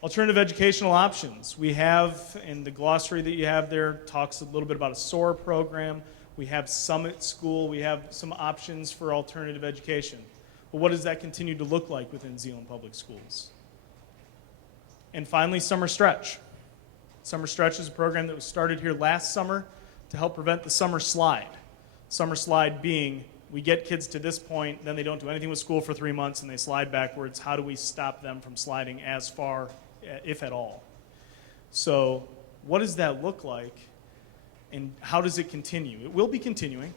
Alternative educational options. We have, in the glossary that you have there, talks a little bit about a SOAR program. We have Summit School. We have some options for alternative education. But what does that continue to look like within Zeeland Public Schools? And finally, Summer Stretch. Summer Stretch is a program that was started here last summer to help prevent the summer slide. Summer slide being, we get kids to this point, then they don't do anything with school for 3 months and they slide backwards. How do we stop them from sliding as far, if at all? So what does that look like and how does it continue? It will be continuing.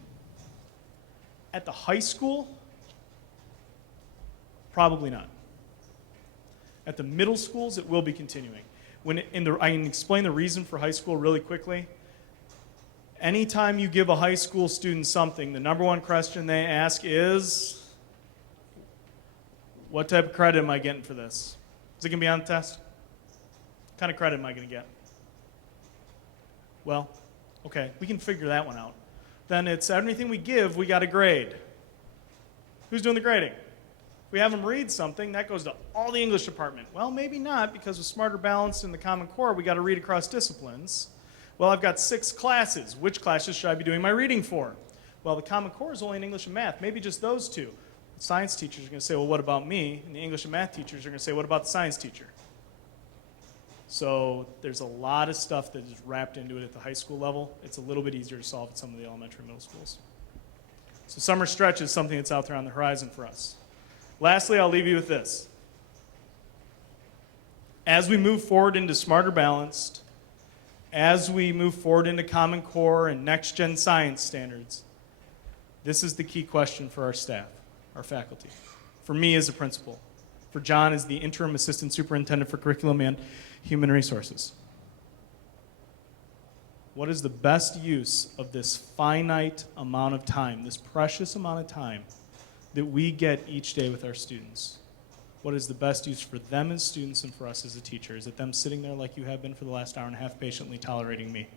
At the high school, probably not. At the middle schools, it will be continuing. I can explain the reason for high school really quickly. Anytime you give a high school student something, the number one question they ask is, what type of credit am I getting for this? Is it going to be on the test? What kind of credit am I going to get? Well, okay, we can figure that one out. Then it's everything we give, we got to grade. Who's doing the grading? If we have them read something, that goes to all the English department. Well, maybe not, because with Smarter Balanced and the Common Core, we got to read across disciplines. Well, I've got 6 classes. Which classes should I be doing my reading for? Well, the Common Core is only in English and Math, maybe just those 2. The science teachers are going to say, well, what about me? And the English and Math teachers are going to say, what about the science teacher? So there's a lot of stuff that is wrapped into it at the high school level. It's a little bit easier to solve at some of the elementary and middle schools. So summer stretch is something that's out there on the horizon for us. Lastly, I'll leave you with this. As we move forward into Smarter Balanced, as we move forward into Common Core and next-gen science standards, this is the key question for our staff, our faculty. For me as a principal. For John as the interim assistant superintendent for curriculum and human resources. What is the best use of this finite amount of time, this precious amount of time that we get each day with our students? What is the best use for them as students and for us as a teacher? Is it them sitting there like you have been for the last hour and a half patiently tolerating me?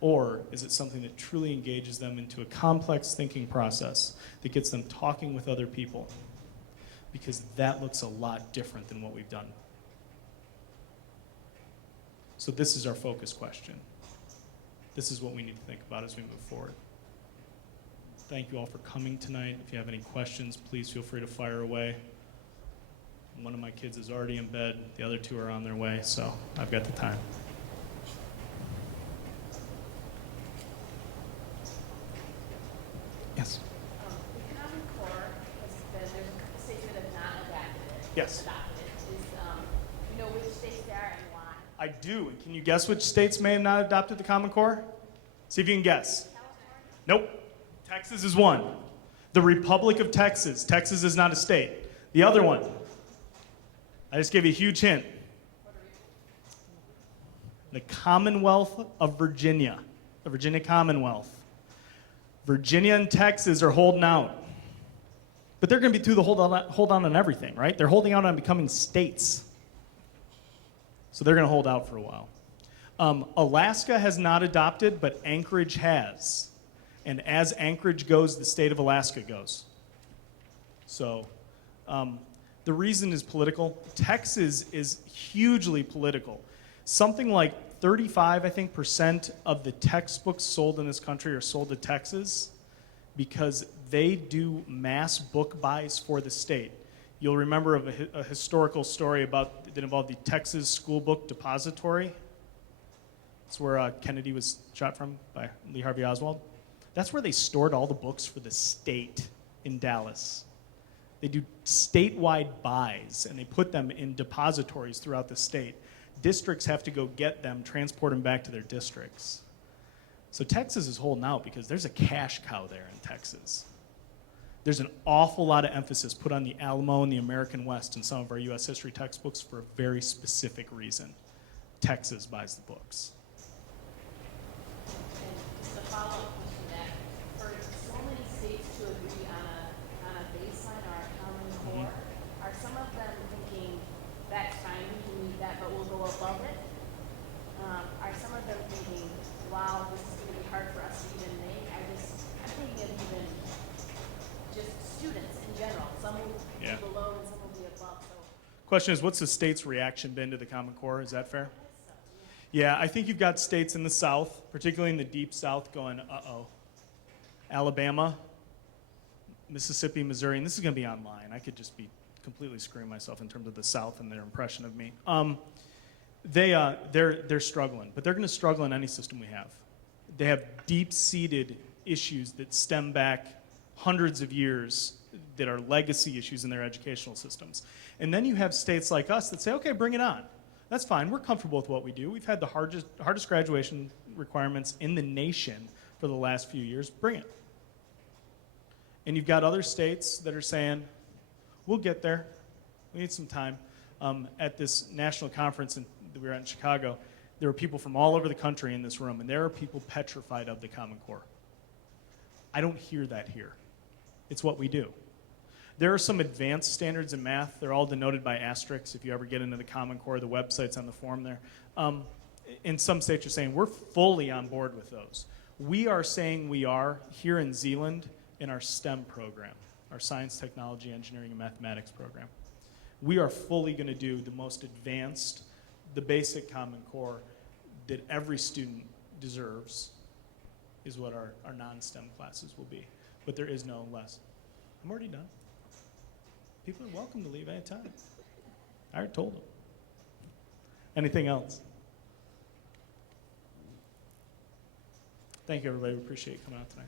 Or is it something that truly engages them into a complex thinking process that gets them talking with other people? Because that looks a lot different than what we've done. So this is our focus question. This is what we need to think about as we move forward. Thank you all for coming tonight. If you have any questions, please feel free to fire away. One of my kids is already in bed. The other 2 are on their way, so I've got the time. Yes. The Common Core has been, there's a couple states that have not adopted it. Yes. Adopted it. You know which states they are and why? I do. And can you guess which states may have not adopted the Common Core? See if you can guess. California? Nope. Texas is one. The Republic of Texas. Texas is not a state. The other one. I just gave you a huge hint. The Commonwealth of Virginia. The Virginia Commonwealth. Virginia and Texas are holding out. But they're going to be through the hold on on everything, right? They're holding out on becoming states. So they're going to hold out for a while. Alaska has not adopted, but Anchorage has. And as Anchorage goes, the state of Alaska goes. So the reason is political. Texas is hugely political. Something like 35, I think, % of the textbooks sold in this country are sold to Texas because they do mass book buys for the state. You'll remember of a historical story that involved the Texas School Book Depository. It's where Kennedy was shot from by Lee Harvey Oswald. That's where they stored all the books for the state in Dallas. They do statewide buys, and they put them in depositories throughout the state. Districts have to go get them, transport them back to their districts. So Texas is holding out because there's a cash cow there in Texas. There's an awful lot of emphasis put on the Alamo and the American West in some of our U.S. history textbooks for a very specific reason. Texas buys the books. And just a follow-up question to that, for so many states to agree on a baseline or a common core, are some of them thinking, that's fine, we can meet that, but we'll go above it? Are some of them thinking, wow, this is going to be hard for us to even make? I'm thinking of even just students in general. Some will be below and some will be above. So Question is, what's the state's reaction been to the Common Core? Is that fair? Yeah, I think you've got states in the South, particularly in the deep South, going, uh-oh. Alabama, Mississippi, Missouri, and this is going to be online. I could just be completely screwing myself in terms of the South and their impression of me. They're struggling, but they're going to struggle in any system we have. They have deep-seated issues that stem back hundreds of years that are legacy issues in their educational systems. And then you have states like us that say, okay, bring it on. That's fine. We're comfortable with what we do. We've had the hardest graduation requirements in the nation for the last few years. Bring it. And you've got other states that are saying, we'll get there. We need some time. At this national conference that we were at in Chicago, There are people from all over the country in this room, and there are people petrified of the Common Core. I don't hear that here. It's what we do. There are some advanced standards in math. They're all denoted by asterisks. If you ever get into the Common Core, the website's on the form there. In some states, you're saying we're fully on board with those. We are saying we are here in Zeeland in our STEM program, our science, technology, engineering, and mathematics program. We are fully going to do the most advanced, the basic Common Core that every student deserves is what our non-STEM classes will be. But there is no less. I'm already done. People are welcome to leave anytime. I already told them. Anything else? Thank you, everybody. We appreciate you coming out tonight.